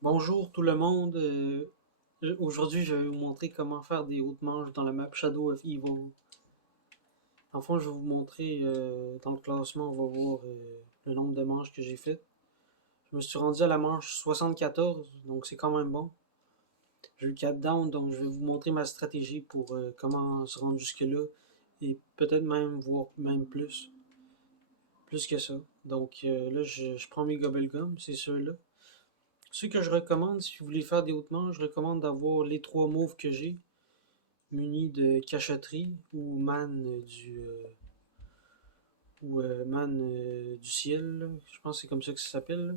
Bonjour tout le monde. Aujourd'hui, je vais vous montrer comment faire des hautes manches dans la map Shadow of Evil. En fond, je vais vous montrer dans le classement, on va voir le nombre de manches que j'ai faites. Je me suis rendu à la manche 74, donc c'est quand même bon. J'ai eu 4 down, donc je vais vous montrer ma stratégie pour comment se rendre jusque-là et peut-être même voir même plus que ça. Donc là, je prends mes Gobblegum, c'est ceux-là. Ceux que je recommande, si vous voulez faire des hautes manches, je recommande d'avoir les 3 moves que j'ai, munis de cachotterie ou man du ciel. Là. Je pense que c'est comme ça que ça s'appelle. Là.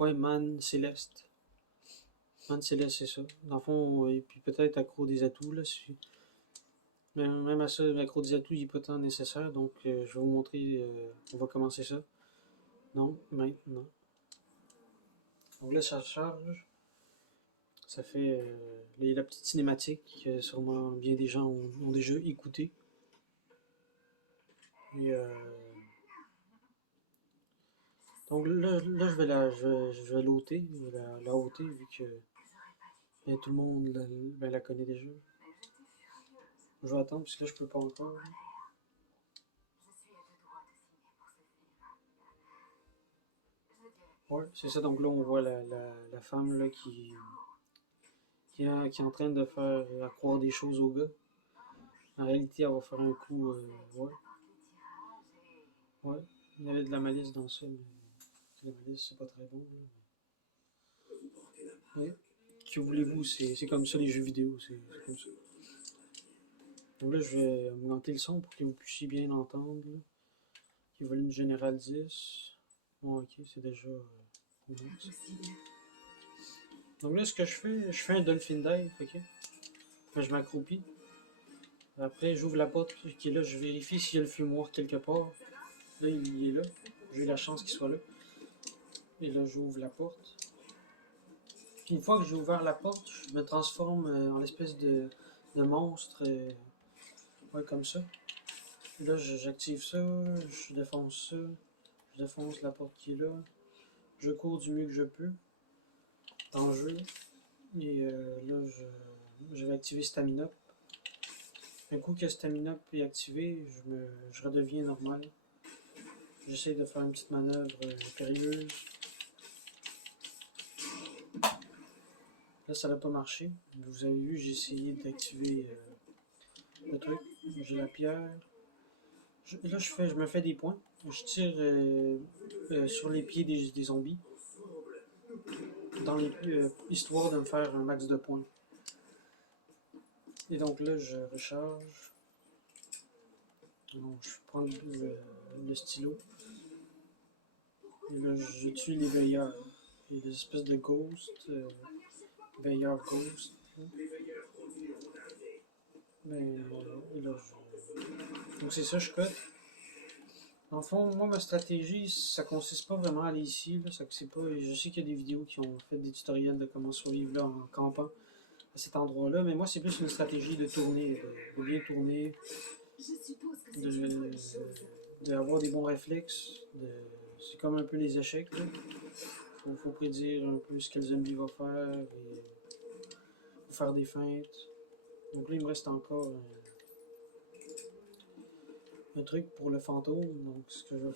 Ouais, man céleste. Man céleste, c'est ça. Dans le fond, et puis peut-être accro des atouts. Là, même à ça, l'accro des atouts, il n'est pas tant nécessaire. Donc, je vais vous montrer. On va commencer ça. Non, maintenant. Donc là, ça charge. Ça fait la petite cinématique que sûrement bien des gens ont déjà écouté. Et donc là je vais l'ôter, la ôter vu que tout le monde la connaît déjà. Je vais attendre parce que là je peux pas encore. Ouais, c'est ça. Donc là on voit la femme là, qui est en train de faire croire des choses au gars. En réalité, elle va faire un coup. Ouais, ouais. Il y avait de la malice dans ça, mais la malice c'est pas très bon. Là. Ouais. Que voulez-vous, c'est comme ça les jeux vidéo, c'est comme ça. Donc là, je vais augmenter le son pour que vous puissiez bien l'entendre. Qui volume général 10. Bon, ok, c'est déjà. Donc là, ce que je fais un dolphin dive, ok? Enfin, je m'accroupis. Après, j'ouvre la porte qui est là, je vérifie s'il y a le fumoir quelque part. Là, il est là. J'ai eu la chance qu'il soit là. Et là, j'ouvre la porte. Puis une fois que j'ai ouvert la porte, je me transforme en espèce de monstre. Ouais, comme ça. Et là, j'active ça, je défonce ça. Je défonce la porte qui est là. Je cours du mieux que je peux dans le jeu. Et là, je vais activer Stamina. Un coup que Stamina est activé, je redeviens normal. J'essaie de faire une petite manœuvre périlleuse. Là, ça n'a pas marché. Vous avez vu, j'ai essayé d'activer le truc. J'ai la pierre. Là, je me fais des points. Je tire sur les pieds des zombies. Histoire de me faire un max de points. Et donc là, je recharge. Donc, je prends le stylo. Et là, je tue les veilleurs. Il y a des espèces de ghosts. Veilleurs ghost. Mais là, donc c'est ça, je cut. En fond, moi, ma stratégie, ça consiste pas vraiment à aller ici. Là, ça, c'est pas, je sais qu'il y a des vidéos qui ont fait des tutoriels de comment survivre là en campant à cet endroit-là, mais moi, c'est plus une stratégie de tourner, de bien tourner, d'avoir des bons réflexes. C'est comme un peu les échecs. Faut prédire un peu ce que le zombie va faire et faut faire des feintes. Donc là, il me reste encore un truc pour le fantôme. Donc, ce que je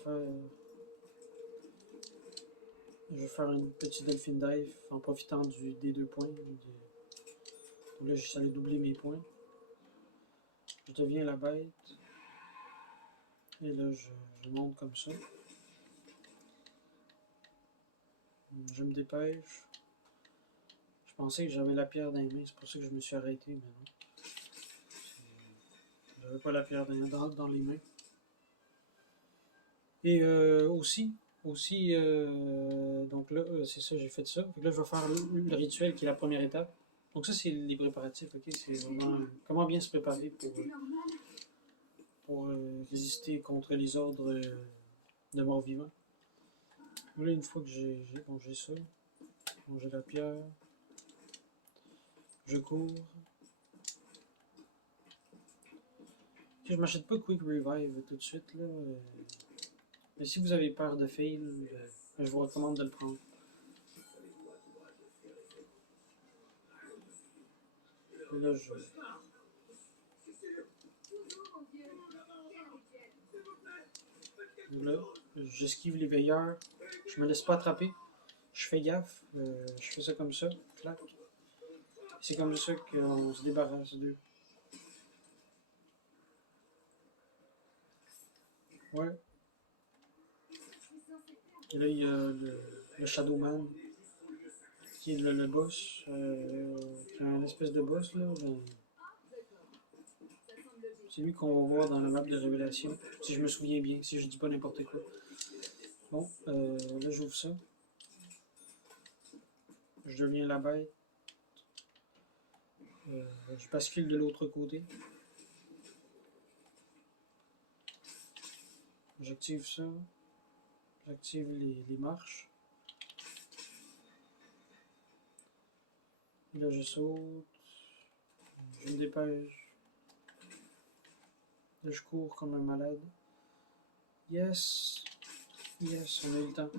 vais faire une petite dolphin dive en profitant des 2 points. Donc là, j'allais doubler mes points. Je deviens la bête. Et là, je monte comme ça. Je me dépêche. Je pensais que j'avais la pierre dans les mains, c'est pour ça que je me suis arrêté, mais non. J'avais pas la pierre dans les mains. Et donc là, c'est ça, j'ai fait ça. Donc là, je vais faire le rituel qui est la première étape. Donc ça, c'est les préparatifs, ok? C'est vraiment comment bien se préparer pour résister contre les ordres de mort vivant. Là, une fois que j'ai ça, bon, j'ai la pierre, je cours. Je m'achète pas Quick Revive tout de suite, là. Mais si vous avez peur de fail, je vous recommande de le prendre. Là, là, j'esquive les veilleurs. Je me laisse pas attraper. Je fais gaffe. Je fais ça comme ça. Clac. C'est comme ça qu'on se débarrasse d'eux. Ouais. Et là, il y a le Shadowman, qui est le boss, qui est un espèce de boss, là. C'est lui qu'on va voir dans la map de révélation, si je me souviens bien, si je dis pas n'importe quoi. Bon, là, j'ouvre ça. Je deviens la bête. Je bascule de l'autre côté. J'active ça. J'active les marches. Et là, je saute. Je me dépêche. Là, je cours comme un malade. Yes! Yes, on a eu le temps.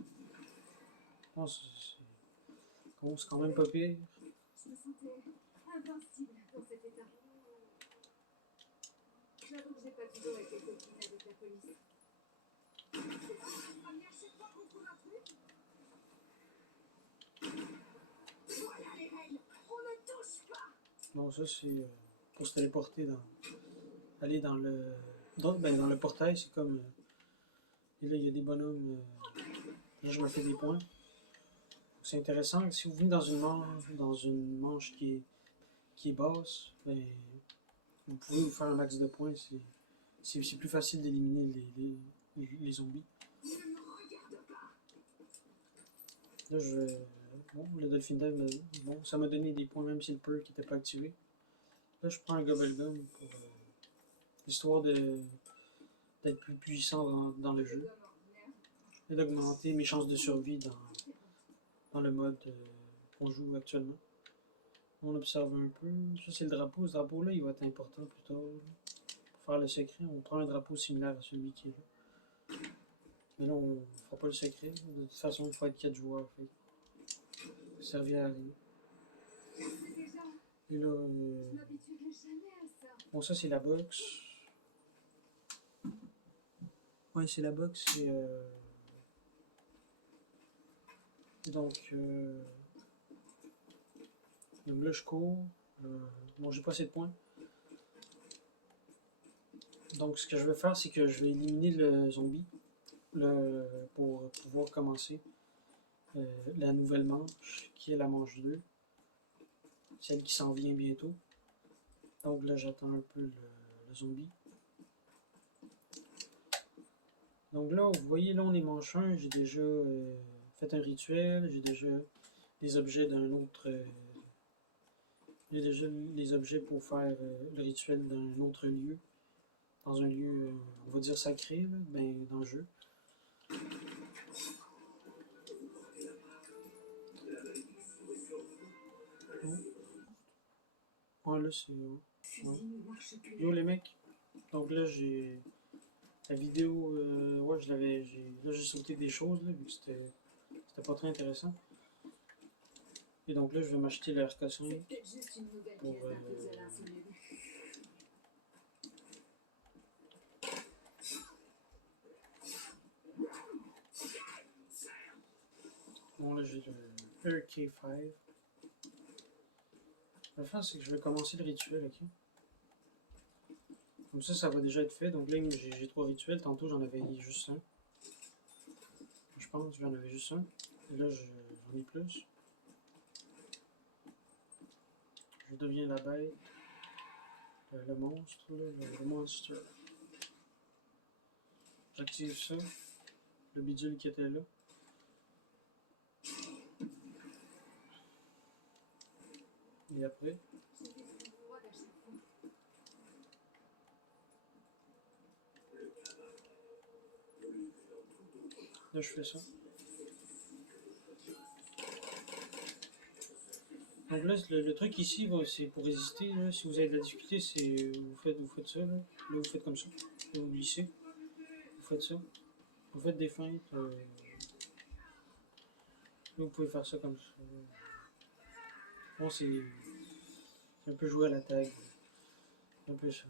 Oh, c'est quand même pas pire. Je me sentais invincible dans cet état. J'avoue que j'ai pas toujours été copine avec la police. C'est pas la première fois qu'on trouve un truc. Voilà les règles, on ne touche pas. Bon, ça, c'est pour se téléporter aller dans le. Dans le portail, c'est comme. Et là, il y a des bonhommes. Là, je me fais des points. C'est intéressant. Si vous venez dans une manche qui est basse, ben, vous pouvez vous faire un max de points. C'est plus facile d'éliminer les zombies. Là, bon, le Dolphin Dive, bon, ça m'a donné des points même si le perk n'était pas activé. Là, je prends un Gobble Gum pour histoire d'être plus puissant dans le jeu et d'augmenter mes chances de survie dans le mode qu'on joue actuellement. On observe un peu. Ça, c'est le drapeau. Ce drapeau-là, il va être important plus tard. Pour faire le secret, on prend un drapeau similaire à celui qui est là. Mais là, on ne fera pas le secret. De toute façon, il faut être 4 joueurs. Ça servir à rien. Et là, bon, ça, c'est la box. Ouais, c'est la box. Donc là, je cours. Bon, j'ai pas assez de points. Donc, ce que je vais faire, c'est que je vais éliminer le zombie pour pouvoir commencer la nouvelle manche, qui est la manche 2. Celle qui s'en vient bientôt. Donc là, j'attends un peu le zombie. Donc là, vous voyez, là, on est manche 1. J'ai déjà fait un rituel. J'ai déjà des objets d'un autre... j'ai déjà les objets pour faire le rituel dans un autre lieu. Dans un lieu, on va dire sacré, là, ben, dans le jeu. Oh, là, c'est... Ouais. Yo, les mecs. Donc là, j'ai... La vidéo, ouais, là, j'ai sauté des choses, là, vu que c'était pas très intéressant. Et donc là, je vais m'acheter le RK5 pour... Bon, là, j'ai le RK5. La fin, c'est que je vais commencer le rituel, ok? Comme ça va déjà être fait. Donc là, j'ai 3 rituels. Tantôt, j'en avais juste un. Je pense que j'en avais juste un. Et là, j'en ai plus. Je deviens la bête. Le monstre, là, le monster. J'active ça. Le bidule qui était là. Et après... Là, je fais ça. Donc là, le truc ici, c'est pour résister. Là, si vous avez de la difficulté, c'est vous faites ça. Là, vous faites comme ça. Là, vous glissez. Vous faites ça. Vous faites des feintes. Là, vous pouvez faire ça comme ça. Bon, c'est Un peu jouer à la tag. Un peu ça.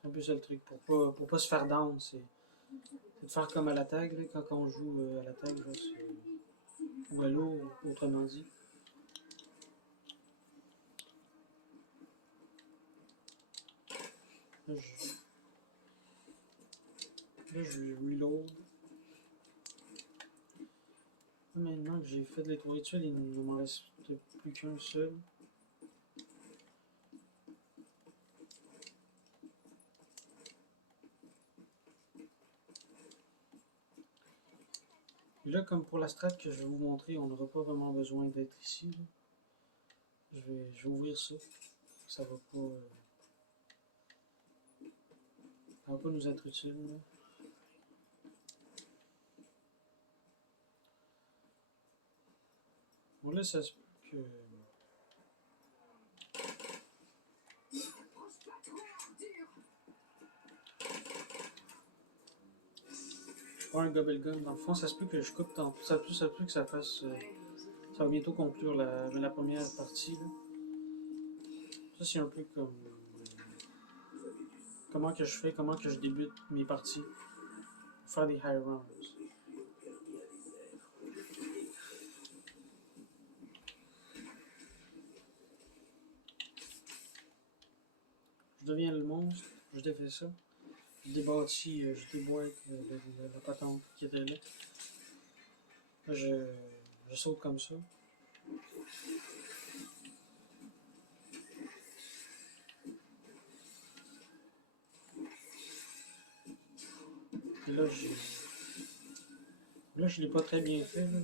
C'est un peu ça le truc. Pour pas se faire down, c'est de faire comme à la tag, là, quand on joue à la tag, là, ou à l'eau, autrement dit. Là, je reload. Maintenant que j'ai fait les 3 rituels, il ne m'en reste plus qu'un seul. Et là, comme pour la strat que je vais vous montrer, on n'aura pas vraiment besoin d'être ici. Là. Je vais ouvrir ça. Ça va pas nous être utile. Là. Bon là, ça se peut que... Je prends un gobble gun. Dans le fond, ça se peut que je coupe tantôt. Ça se peut que ça fasse... ça va bientôt conclure la première partie. Là. Ça, c'est un peu comme... comment que je fais, comment que je débute mes parties. Pour faire des high rounds. Je deviens le monstre. Je défais ça. Je débâtis, je déboîte la patente qui était là. Là, je saute comme ça. Et là, je l'ai pas très bien fait. Là.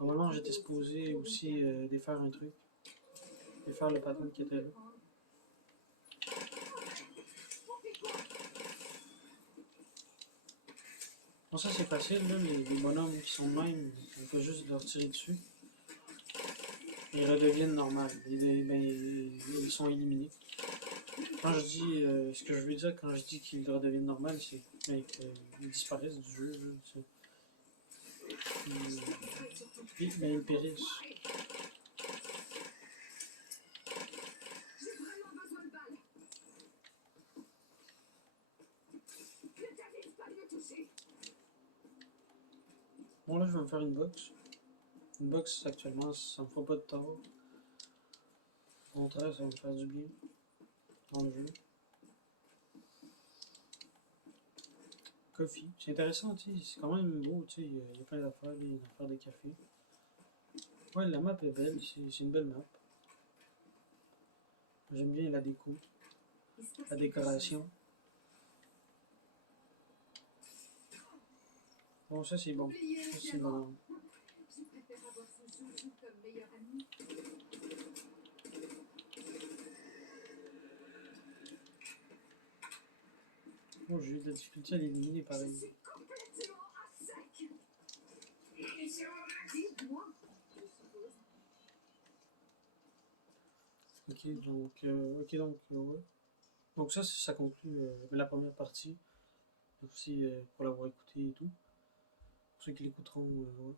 Normalement, j'étais supposé aussi défaire un truc. Défaire le patron qui était là. Bon, ça c'est facile, là, les bonhommes qui sont de même, on peut juste leur tirer dessus. Ils redeviennent normaux. Ils sont éliminés. Quand je dis, ce que je veux dire quand je dis qu'ils redeviennent normaux, c'est qu'ils disparaissent du jeu. Là, ils périssent. Bon là je vais me faire une box. Une box actuellement ça me fera pas de tort. Au contraire ça va me faire du bien dans le jeu. Coffee, c'est intéressant, tu sais, c'est quand même beau, tu sais, il y a plein d'affaires, des affaires de café. Ouais, la map est belle, c'est une belle map. J'aime bien la déco, la décoration. Bon, ça c'est bon, ça c'est bon. Bon, j'ai eu de la difficulté à l'éliminer pareil. Ouais. Donc ça conclut la première partie. Merci pour l'avoir écouté et tout. Pour ceux qui l'écouteront, ouais.